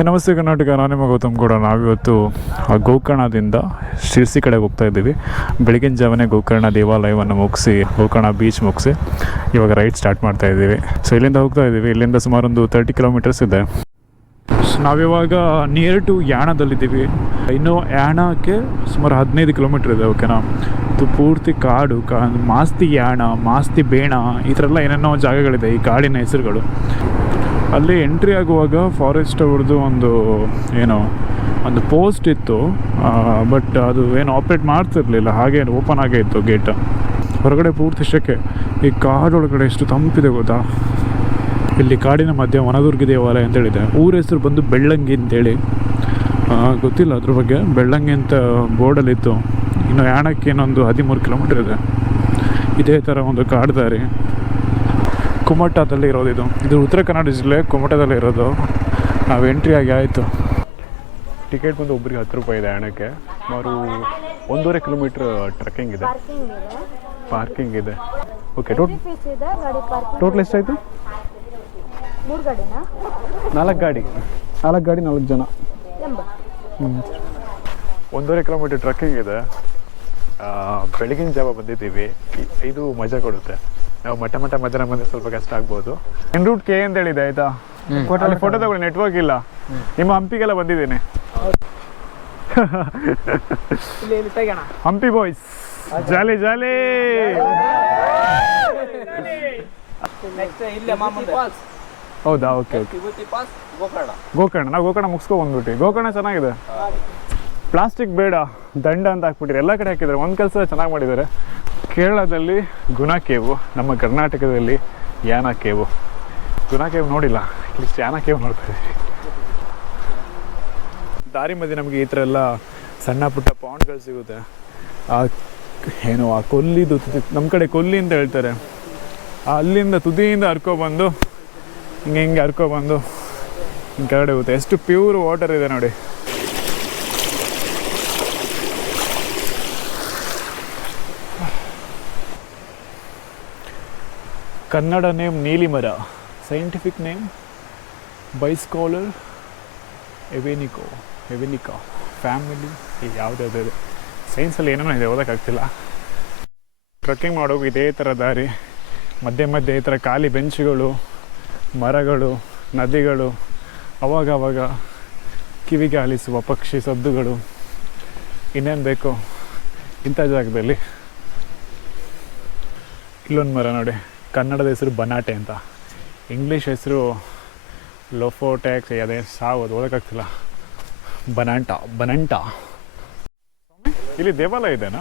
ನಮಸ್ತೆ ಕರ್ನಾಟಕ, ನಾನು ನಿಮ್ಮ ಗೌತಮ್ ಕೂಡ. ನಾವಿವತ್ತು ಗೋಕರ್ಣದಿಂದ ಶಿರ್ಸಿ ಕಡೆಗೆ ಹೋಗ್ತಾ ಇದ್ದೀವಿ. ಬೆಳಗಿನ ಜಾವನೇ ಗೋಕರ್ಣ ದೇವಾಲಯವನ್ನು ಮುಗಿಸಿ, ಗೋಕರ್ಣ ಬೀಚ್ ಮುಗಿಸಿ ಇವಾಗ ರೈಡ್ ಸ್ಟಾರ್ಟ್ ಮಾಡ್ತಾ ಇದ್ದೀವಿ. ಸೊ ಇಲ್ಲಿಂದ ಹೋಗ್ತಾ ಇದ್ದೀವಿ. ಇಲ್ಲಿಂದ ಸುಮಾರು ಒಂದು 30 ಕಿಲೋಮೀಟರ್ಸ್ ಇದೆ. ಸೊ ನಾವಿವಾಗ ನಿಯರ್ ಟು ಯಾಣದಲ್ಲಿದ್ದೀವಿ. ಇನ್ನು ಯಾಣಕ್ಕೆ ಸುಮಾರು 15 ಕಿಲೋಮೀಟ್ರ್ ಇದೆ. ಓಕೆನಾ, ಇದು ಪೂರ್ತಿ ಕಾಡು. ಮಾಸ್ತಿ ಯಾಣ, ಮಾಸ್ತಿ ಬೇಣ, ಈ ಥರ ಎಲ್ಲ ಏನೇನೋ ಜಾಗಗಳಿದೆ ಈ ಕಾಡಿನ ಹೆಸರುಗಳು. ಅಲ್ಲಿ ಎಂಟ್ರಿ ಆಗುವಾಗ ಫಾರೆಸ್ಟ್ ಅವ್ರದ್ದು ಒಂದು ಪೋಸ್ಟ್ ಇತ್ತು, ಬಟ್ ಅದು ಏನು ಆಪ್ರೇಟ್ ಮಾಡ್ತಿರ್ಲಿಲ್ಲ, ಹಾಗೆ ಓಪನ್ ಆಗೇ ಇತ್ತು ಗೇಟ್. ಹೊರಗಡೆ ಪೂರ್ತಿ ಶೆಕೆ. ಈ ಕಾಡೊಳಗಡೆ ಎಷ್ಟು ತಂಪಿದೆ ಗೊತ್ತಾ. ಇಲ್ಲಿ ಕಾಡಿನ ಮಧ್ಯೆ ವನದುರ್ಗಿ ದೇವಾಲಯ ಅಂತೇಳಿದೆ. ಊರ ಹೆಸರು ಬಂದು ಬೆಳ್ಳಂಗಿ ಅಂತೇಳಿ, ಗೊತ್ತಿಲ್ಲ ಅದ್ರ ಬಗ್ಗೆ. ಬೆಳ್ಳಂಗಿ ಅಂತ ಬೋರ್ಡಲ್ಲಿತ್ತು. ಇನ್ನು ಯಾಣಕ್ಕೆ ಇನ್ನೊಂದು 13 ಕಿಲೋಮೀಟ್ರ್ ಇದೆ. ಇದೇ ಥರ ಒಂದು ಕಾಡು ದಾರಿ. ಕುಮಟಾದಲ್ಲಿ ಇರೋದು ಇದು ಉತ್ತರ ಕನ್ನಡ ಜಿಲ್ಲೆ ಕುಮಟಾದಲ್ಲಿ ಇರೋದು. ನಾವು ಎಂಟ್ರಿ ಆಗಿ ಆಯಿತು. ಟಿಕೆಟ್ ಬಂದು ಒಬ್ಬರಿಗೆ 10 ರೂಪಾಯಿ ಇದೆ. ಯಾಣಕ್ಕೆ ಸುಮಾರು 1.5 ಕಿಲೋಮೀಟ್ರ್ ಟ್ರೆಕ್ಕಿಂಗ್ ಇದೆ, ಪಾರ್ಕಿಂಗ್ ಇದೆ. ಓಕೆ, ಟೋಟಲ್ ಎಷ್ಟಾಯಿತು? 4 ಗಾಡಿ 4 ಜನ. 1.5 ಕಿಲೋಮೀಟ್ರ್ ಟ್ರೆಕ್ಕಿಂಗ್ ಇದೆ. ಬೆಳಗಿನ ಜಾವ ಬಂದಿದ್ದೀವಿ. ಇದು ಮಜಾ ಕೊಡುತ್ತೆ. ನಾವು ಮಧ್ಯಾಹ್ನ ಬಂದರೆ ಸ್ವಲ್ಪ ಕಷ್ಟ ಆಗ್ಬೋದು. ಇನ್ ರೂಟ್ ಕೆ ಅಂತ ಹೇಳಿದೆ, ಆಯಿತಾ? ಫೋಟೋ ತಗೊಳ್ಳಿ, ನೆಟ್ವರ್ಕ್ ಇಲ್ಲ. ನಿಮ್ಮ ಹಂಪಿಗೆಲ್ಲ ಬಂದಿದ್ದೀನಿ. ಹಂಪಿ ಬಾಯ್ಸ್, ಜಾಲಿ ಜಾಲಿ. ಹೌದಾ? Okay okay. ಗೋಕರ್ಣ, ನಾವು ಗೋಕರ್ಣ ಮುಗಿಸ್ಕೊ ಬಂದ್ಬಿಟ್ಟು. ಗೋಕರ್ಣ ಚೆನ್ನಾಗಿದೆ. ಪ್ಲಾಸ್ಟಿಕ್ ಬೇಡ, ದಂಡ ಅಂತ ಹಾಕ್ಬಿಟ್ಟಿರಿ. ಎಲ್ಲ ಕಡೆ ಹಾಕಿದ್ದಾರೆ. ಒಂದು ಕೆಲಸ ಚೆನ್ನಾಗಿ ಮಾಡಿದ್ದಾರೆ. ಕೇರಳದಲ್ಲಿ ಗುನಾ ಕೇವು, ನಮ್ಮ ಕರ್ನಾಟಕದಲ್ಲಿ ಯಾನ ಕೇವು. ಗುನಾ ಕೇವ್ ನೋಡಿಲ್ಲ, ಇಲ್ಲಿಷ್ಟು ಯಾನ ಕೇವ್ ನೋಡ್ತಾ ಇದ್ದೀವಿ. ದಾರಿ ಮಧ್ಯೆ ನಮಗೆ ಈ ಥರ ಎಲ್ಲ ಸಣ್ಣ ಪುಟ್ಟ ಪಾಂಡ್ಗಳು ಸಿಗುತ್ತೆ. ಆ ಕೊಲ್ಲಿದು ನಮ್ಮ ಕಡೆ ಕೊಲ್ಲಿ ಅಂತ ಹೇಳ್ತಾರೆ. ಅಲ್ಲಿಂದ ತುದಿಯಿಂದ ಹರ್ಕೊಬಂದು ಹಿಂಗೆ ಹರ್ಕೊಬಂದು ಹಿಂಗೆ ಕೆಳಗಡೆ ಹೋಗುತ್ತೆ. ಎಷ್ಟು ಪ್ಯೂರ್ ವಾಟರ್ ಇದೆ ನೋಡಿ. ಕನ್ನಡ ನೇಮ್ ನೀಲಿಮರ, ಸೈಂಟಿಫಿಕ್ ನೇಮ್ ಬೈಸ್ಕಾಲರ್ ಎವೆನಿಕಾ ಫ್ಯಾಮಿಲಿ. ಯಾವುದಾದ್ರು ಇದೆ, ಸೈನ್ಸಲ್ಲಿ ಏನೇನೋ ಇದೆ, ಓದೋಕ್ಕಾಗ್ತಿಲ್ಲ. ಟ್ರೆಕ್ಕಿಂಗ್ ಮಾಡೋಕೆ ಇದೇ ಥರ ದಾರಿ. ಮಧ್ಯೆ ಈ ಥರ ಖಾಲಿ ಬೆಂಚುಗಳು, ಮರಗಳು, ನದಿಗಳು, ಅವಾಗ ಕಿವಿಗೆ ಆಲಿಸುವ ಪಕ್ಷಿ ಸದ್ದುಗಳು. ಇನ್ನೇನು ಬೇಕು ಇಂಥ ಜಾಗದಲ್ಲಿ. ಇಲ್ಲೊಂದು ಮರ ನೋಡಿ. ಕನ್ನಡದ ಹೆಸರು ಬನಾಟೆ ಅಂತ, ಇಂಗ್ಲೀಷ್ ಹೆಸರು ಲೋಫೋಟ್ಯಾಕ್ಸ್. ಅದೇ ಸಾವುದು, ಓದೋಕ್ಕಾಗ್ತಿಲ್ಲ. ಬನಂಟ. ಇಲ್ಲಿ ದೇವಾಲಯ ಇದೆನಾ?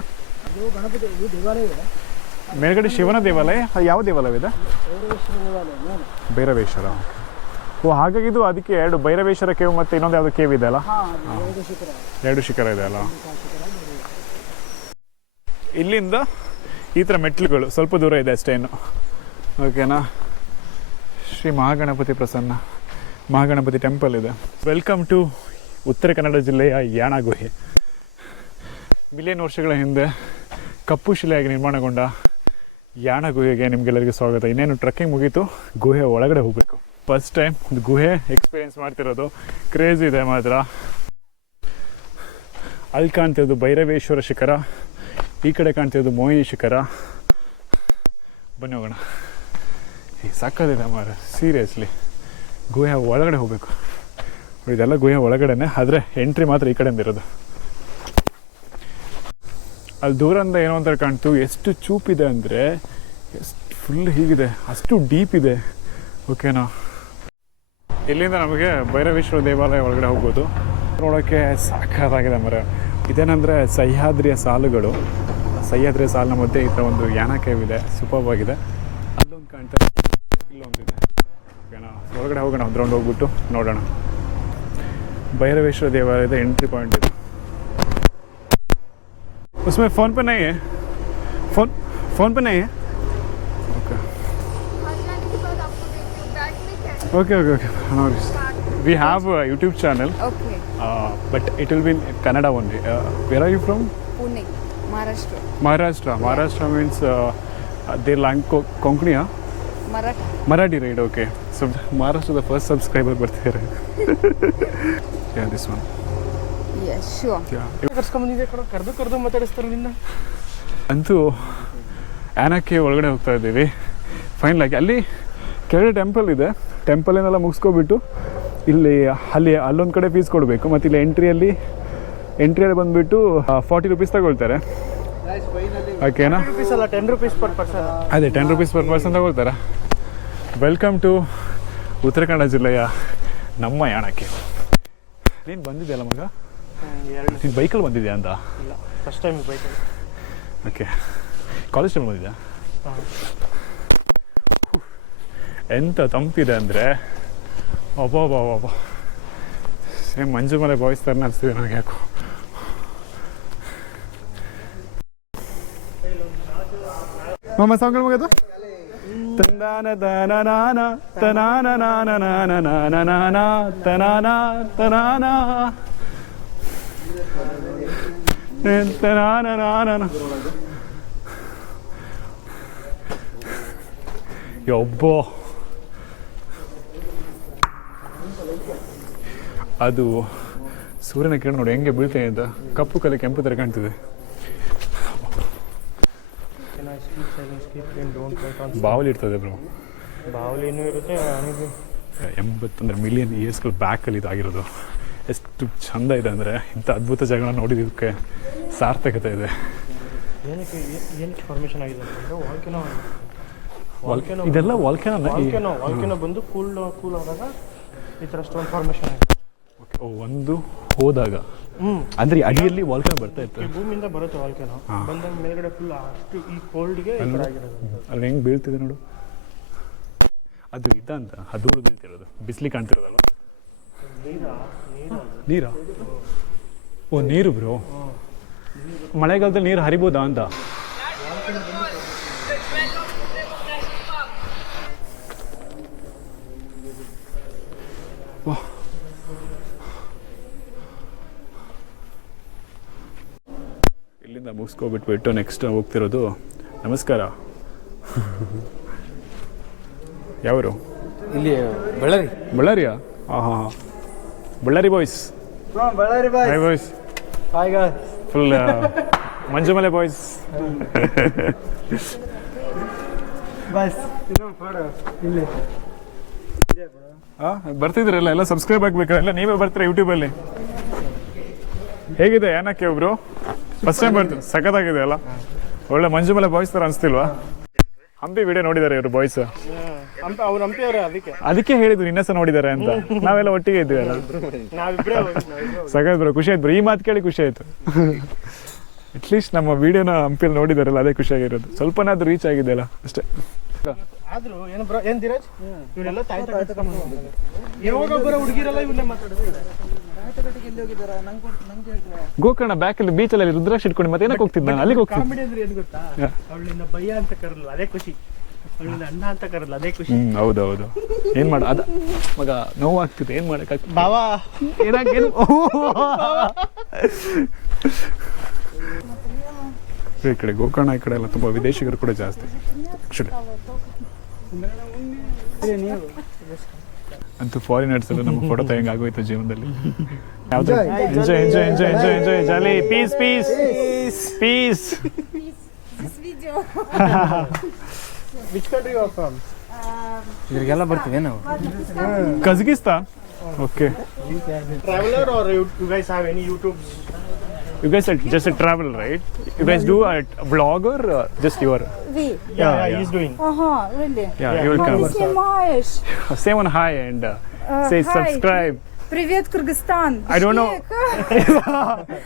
ಮೇಲ್ಗಡೆ ಶಿವನ ದೇವಾಲಯ. ಯಾವ ದೇವಾಲಯವಿದೆ? ಭೈರವೇಶ್ವರ. ಓ, ಹಾಗಾಗಿ ಇದು ಅದಕ್ಕೆ 2 ಭೈರವೇಶ್ವರ ಕೇವ್ ಮತ್ತು ಇನ್ನೊಂದು ಯಾವುದು ಕೇವ್ ಇದೆ ಅಲ್ಲ? 2 ಶಿಖರ ಇದೆ ಅಲ್ಲ. ಇಲ್ಲಿಂದ ಈ ಥರ ಮೆಟ್ಲುಗಳು ಸ್ವಲ್ಪ ದೂರ ಇದೆ ಅಷ್ಟೇನು. ಓಕೆನಾ? ಶ್ರೀ ಮಹಾಗಣಪತಿ ಪ್ರಸನ್ನ, ಮಹಾಗಣಪತಿ ಟೆಂಪಲ್ ಇದೆ. ವೆಲ್ಕಮ್ ಟು ಉತ್ತರ ಕನ್ನಡ ಜಿಲ್ಲೆಯ ಯಾಣ ಗುಹೆ. ಮಿಲಿಯನ್ ವರ್ಷಗಳ ಹಿಂದೆ ಕಪ್ಪು ಶಿಲೆಯಾಗಿ ನಿರ್ಮಾಣಗೊಂಡ ಯಾಣ ಗುಹೆಗೆ ನಿಮಗೆಲ್ಲರಿಗೂ ಸ್ವಾಗತ. ಇನ್ನೇನು ಟ್ರೆಕ್ಕಿಂಗ್ ಮುಗೀತು, ಗುಹೆ ಒಳಗಡೆ ಹೋಗಬೇಕು. ಫಸ್ಟ್ ಟೈಮ್ ಗುಹೆ ಎಕ್ಸ್ಪೀರಿಯೆನ್ಸ್ ಮಾಡ್ತಿರೋದು. ಕ್ರೇಜ್ ಇದೆ ಮಾತ್ರ. ಅಲ್ಲಿ ಕಾಣ್ತಿರೋದು ಭೈರವೇಶ್ವರ ಶಿಖರ, ಈ ಕಡೆ ಕಾಣ್ತಿರೋದು ಮೋಹಿನಿ ಶಿಖರ. ಬನ್ನಿ ಹೋಗೋಣ. ಸಾಕಾಗಿದೆ ಮಾರ, ಸೀರಿಯಸ್ಲಿ. ಗುಹೆ ಒಳಗಡೆ ಹೋಗಬೇಕು. ಇದೆಲ್ಲ ಗುಹೆ ಒಳಗಡೆನೆ, ಆದರೆ ಎಂಟ್ರಿ ಮಾತ್ರ ಈ ಕಡೆಯಿಂದ ಇರೋದು. ಅಲ್ಲಿ ದೂರದಿಂದ ಏನೋ ಒಂಥರ ಕಾಣ್ತು. ಎಷ್ಟು ಚೂಪಿದೆ ಅಂದರೆ ಎಷ್ಟು ಫುಲ್ ಹೀಗಿದೆ, ಅಷ್ಟು ಡೀಪ್ ಇದೆ. ಓಕೆನಾ? ಇಲ್ಲಿಂದ ನಮಗೆ ಭೈರವೇಶ್ವರ ದೇವಾಲಯ ಒಳಗಡೆ ಹೋಗ್ಬೋದು. ನೋಡೋಕ್ಕೆ ಸಾಕಾಗಿದೆ ಮರ. ಇದೇನೆಂದರೆ ಸಹ್ಯಾದ್ರಿಯ ಸಾಲುಗಳು. ಸಹ್ಯಾದ್ರಿಯ ಸಾಲಿನ ಮಧ್ಯೆ ಈ ಥರ ಒಂದು ಯಾಣ ಕೇವ್ ಇದೆ, ಸೂಪರ್ಬ್ ಆಗಿದೆ. ಅಲ್ಲೊಂದು ಕಾಣ್ತಾರೆ, ಇಲ್ಲೊಂದಿದೆ. ಓಕೆನಾ? ಒಳಗಡೆ ಹೋಗೋಣ, ಒಂದು ರೌಂಡ್ ಹೋಗ್ಬಿಟ್ಟು ನೋಡೋಣ. ಭೈರವೇಶ್ವರ ದೇವಾಲಯದ ಎಂಟ್ರಿ ಪಾಯಿಂಟ್ ಇದೆ. उसमें फ़ोन पे नहीं है? फ़ोन पे नहीं है? Okay. No worries. We have a YouTube channel. Okay. But it will be in Kannada only. Where are you from? Pune, Maharashtra. Maharashtra. Maharashtra means their language Konkani, huh? Marathi right okay so ಮಹಾರಾಷ್ಟ್ರದ first subscriber ಬರ್ತಿದ್ದಾರೆ this one ಕರೆದು ಮಾತಾಡಿಸ್ತಾರೆ ನಿನ್ನ ಅಂತೂ ಆ್ಯನಕ್ಕೆ ಒಳಗಡೆ ಹೋಗ್ತಾ ಇದ್ದೀವಿ final ಆಗಿ. ಅಲ್ಲಿ ಕೆಳಗಡೆ ಟೆಂಪಲ್ ಇದೆ, ಟೆಂಪಲಿನೆಲ್ಲ ಮುಗಿಸ್ಕೊಬಿಟ್ಟು ಅಲ್ಲಿ ಅಲ್ಲೊಂದು ಕಡೆ ಫೀಸ್ ಕೊಡಬೇಕು, ಮತ್ತು ಇಲ್ಲಿ ಎಂಟ್ರಿಯಲ್ಲಿ ಬಂದುಬಿಟ್ಟು 40 ರೂಪೀಸ್ ತಗೊಳ್ತಾರೆ. ಓಕೆನಾ? 10 ರೂಪೀಸ್ ಪರ್ ಪರ್ಸನ್. ಅದೇ 10 ರೂಪೀಸ್ ಪರ್ ಪರ್ಸನ್ ತಗೊಳ್ತಾರೆ. ವೆಲ್ಕಮ್ ಟು ಉತ್ತರ ಕನ್ನಡ ಜಿಲ್ಲೆಯ ನಮ್ಮ ಯಾಣಕ್ಕೆ. ನೀನು ಬಂದಿದೆಯಲ್ಲ ಮಗ? ನೀನು ಬೈಕಲ್ಲಿ ಬಂದಿದ್ಯಾ ಅಂತ? ಇಲ್ಲ, ಫಸ್ಟ್ ಟೈಮ್ ಬೈಕಲ್ಲಿ. ಓಕೆ, ಕಾಲೇಜ್ ಟೈಮ್ ಬಂದಿದ್ಯಾ? ಎಂಥ ತಂಪಿದೆ ಅಂದರೆ ಒಬ್ಬ ಸೇಮ್ ಮಂಜು ಮಲೆ ಬಾಯ್ಸ್ ಥರ ಅನಿಸ್ತಿದೆ ನನಗೆ ಯಾಕೋ. ಮಮ್ಮ ಸಾಂಗ್ ಮಗದು ತಂದಾನ ತನಾನ ತನಾನ ನಾನ ನಾನ ನಾನ ನಾನ ತನಾನ ತನಾನ ತನಾನ ನಾನ. ಯೊಬ್ಬೋ ಅದು ಸೂರ್ಯನ ಕಿರಣ ನೋಡಿ ಹೆಂಗೆ ಬೀಳ್ತೇನೆ ಅಂತ, ಕಪ್ಪು ಕಲೆ ಕೆಂಪು ಥರ ಕಾಣ್ತಿದೆ. ಬಾವಲಿ ಇರ್ತದೆ ಬ್ರೋ, ಬಾವಲಿ ಇನ್ನೂ ಇರುತ್ತೆ. 80 ಮಿಲಿಯನ್ ಇಯರ್ಸ್ಗಳು ಬ್ಯಾಕಲ್ಲಿ ಇದಾಗಿರೋದು. ಎಷ್ಟು ಚಂದ ಇದೆ ಅಂದರೆ, ಇಂಥ ಅದ್ಭುತ ಜಾಗಗಳನ್ನ ನೋಡಿದ್ದಕ್ಕೆ ಸಾರ್ಥಕತೆ ಇದೆ. ಏನಕ್ಕೆ ಫಾರ್ಮೇಷನ್ ಆಗಿದೆ ಅಂತಂದರೆ ಇದೆಲ್ಲ ವಾಲ್ಕೆನೋ ಬಂದು ಕೂಲ್ ಆದಾಗ ಈ ಥರ ಸ್ಟೋನ್ ಫಾರ್ಮೇಷನ್ ಆಗಿದೆ. ಒಂದು ಹೋದಾಗ ಅಂದ್ರೆ ಅಡಿಯಲ್ಲಿ ವಾಲ್ಕೆನೋ ಬರ್ತಾ ಇತ್ತು, ಭೂಮಿಯಿಂದ ಬರುತ್ತೆ ವಾಲ್ಕೆನೋ, ಬಂದಾಗ ಮೇಲ್ಗಡೆ ಫುಲ್ ಅಷ್ಟು ಈ ಕೋಲ್ಡ್ಗೆ ಅಲ್ಲಿ ಹೆಂಗೆ ಬೀಳ್ತಿದೆ ನೋಡು. ಅದು ಇದಂತ ಅದು ಬೀಳ್ತಿರೋದು, ಬಿಸಿಲಿ ಕಾಣ್ತಿರೋದಲ್ಲ ನೀರಾ? ಓ ನೀರು ಬ್ರೋ, ಮಳೆಗಾಲದಲ್ಲಿ ನೀರು ಹರಿಬೋದಾ ಅಂತ. ಇಲ್ಲಿಂದ ಮುಗಿಸ್ಕೊಬಿಟ್ಬಿಟ್ಟು ನೆಕ್ಸ್ಟ್ ಹೋಗ್ತಿರೋದು. ನಮಸ್ಕಾರ, ಯಾವರು? ಇಲ್ಲಿ ಬಳ್ಳಾರಿಯಾ? ಹಾಂ Bellary boys. Hi boys. Full Manjummel boys. ಬರ್ತಿದ್ರಲ್ಲ, ಎಲ್ಲ ಸಬ್ಸ್ಕ್ರೈಬ್ ಆಗ್ಬೇಕಲ್ಲ, ನೀವೇ ಬರ್ತೀರಾ ಯೂಟ್ಯೂಬಲ್ಲಿ. ಹೇಗಿದೆ ಏನಕ್ಕೆ ಒಬ್ರು ಫಸ್ಟ್ ಟೈಮ್ ಬರ್ತೀವಿ? ಸಖತ್ತಾಗಿದೆ ಅಲ್ಲ, ಒಳ್ಳೆ ಮಂಜುಮಲೆ ಬಾಯ್ಸ್ ಥರ ಅನಿಸ್ತಿಲ್ವಾ? ಹಂಪಿ ವಿಡಿಯೋ ನೋಡಿದ್ದಾರೆ ಇವರು ಬಾಯ್ಸ್, ಅದಕ್ಕೆ ಹೇಳಿದ್ರು ಇನ್ನೂ ಸಹ ನೋಡಿದ್ದಾರೆ ಅಂತ. ನಾವೆಲ್ಲ ಒಟ್ಟಿಗೆ ಇದ್ದೀವಲ್ಲ, ಸಖತ್ ಬ್ರೋ, ಖುಷಿ ಆಯ್ತು ಬ್ರೋ, ಈ ಮಾತು ಕೇಳಿ ಖುಷಿ ಆಯ್ತು. ಅಟ್ಲೀಸ್ಟ್ ನಮ್ಮ ವಿಡಿಯೋನ ಹಂಪಿಯಲ್ಲಿ ನೋಡಿದಾರಲ್ಲ, ಅದೇ ಖುಷಿಯಾಗಿರೋದು. ಸ್ವಲ್ಪನಾದ್ರೂ ರೀಚ್ ಆಗಿದೆ ಅಲ್ಲ, ಅಷ್ಟೇ. ಆದ್ರೂ ಏನು ಬ್ರೋ, ಏನು ಧೀರಜ್, ಇವರೆಲ್ಲ ಹುಡುಗಿರಲ್ಲ ಇವನ್ನೇ ಮಾತಾಡೋದು. ಗೋಕರ್ಣ ಬ್ಯಾಕಲ್ಲಿ ಬೀಚಲ್ಲಿ ರುದ್ರಾಕ್ಷ ಇಟ್ಕೊಂಡು ಮತ್ತೆ ಏನಕ್ಕೆ ಹೋಗ್ತಿದ್ದ ನಾನು? ಅಲ್ಲಿಗೆ ಹೋಗ್ತೀನಿ. ಕಾಮಿಡಿ ಅಂದ್ರೆ ಏನು ಗೊತ್ತಾ, ಅವಳಿಂದ ಭಯ ಅಂತ ಕರಲ್ಲ, ಅದೇ ಖುಷಿ. ಅವಳಿಂದ ಅಣ್ಣ ಅಂತ ಕರಲ್ಲ, ಅದೇ ಖುಷಿ. ಹೌದೌದು. ಏನ್ ಮಾಡ ಅದ ಮಗ, ನೋವಾಗ್ತಿದೆ, ಏನ್ ಮಾಡಕ್ಕಾಗ್ತದೆ ಬಾವಾ? ಏನಾಗೇನು ಈ ಕಡೆ ಗೋಕರ್ಣ ಈ ಕಡೆ ಎಲ್ಲ ತುಂಬ ವಿದೇಶಿಗರು ಕೂಡ ಜಾಸ್ತಿ ಆ್ಯಕ್ಚುಲಿ. ಅಂತೂ ಫಾರಿನರ್ಸ್ ಎಲ್ಲ ನಮ್ಮ ಫೋಟೋ ತೆಗೆಂಗೆ ಆಗೋಯ್ತು ಜೀವನದಲ್ಲಿ. ಯಾವುದು enjoy enjoy enjoy enjoy enjoy jolly peace peace peace. Which country you are from? ಇದ್ರಿಗೆಲ್ಲ ಬರ್ತೀವಿ ನಾವು. Kazakhstan. Okay. Traveler or you guys have any YouTube? You guys are just a travel, right? You guys do a vlog or just your? We. Yeah, he's doing. Really? Yeah, you will come. Снимаешь? Say one hi and say Hi. subscribe. Привет, Кыргызстан. I don't know.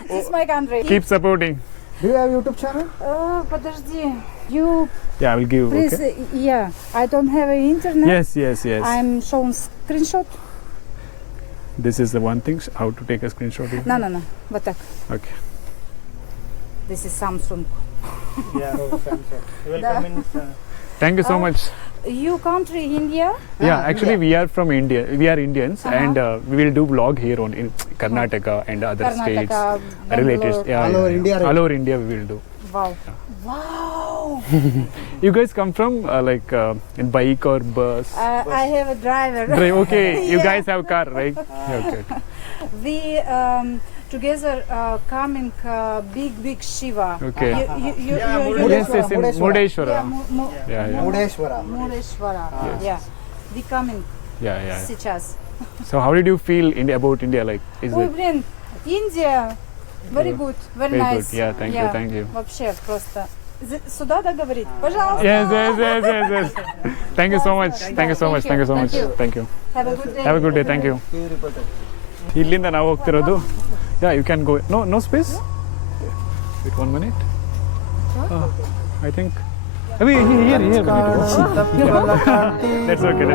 This is my country. Keep supporting. Do you have YouTube channel? Подожди. You Yeah, I will give. please. Okay. Yeah. I don't have internet. Yes. I'm showing screenshot. This is the one thing. How to take a screenshot? Here. No. Вот так. Okay. This is Samsung. Yeah, welcome in. Thank you so much. You country India? Yeah, actually we are from India. We are Indians, and we will do vlog here on in Karnataka and other states. Karnataka, Related. Bangalore. Yeah, All over India, right? All over India we will do. Wow. Wow. You guys come from in bike or bus? I have a driver. Drive, okay. You Yeah. guys have car, right? Yeah, okay. We together coming big Shiva. Okay. Yes, yes, in Murdeshwara. Yeah, Yeah, yeah. Murudeshwar. Mureshwara. Yes. Yeah. We coming Yeah, yeah. сейчас. So how did you feel about India? Like, is Ой, it блин, Индия. Very good, very very nice. good? Yeah, thank you. Вообще просто. Сюда, да, говорить? Пожалуйста. Yes. Thank you so much. Thank you so much. Thank you so much. Thank you. Have a good day. Have a good day. Thank you. ಇಲ್ಲಿಂದ ನಾವು ಹೋಗ್ತಿರೋದು. Yeah, you can go. No space. Wait 1 minute. I think. Here. That's okay.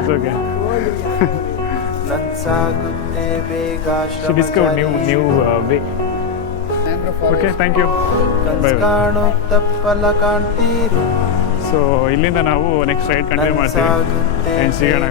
She discovered new way. Okay, thank you. Bye. So ಇಲ್ಲಿಂದ ನಾವು next ride continue ಮಾಡ್ತೀವಿ. And ಸಿಗೋಣ.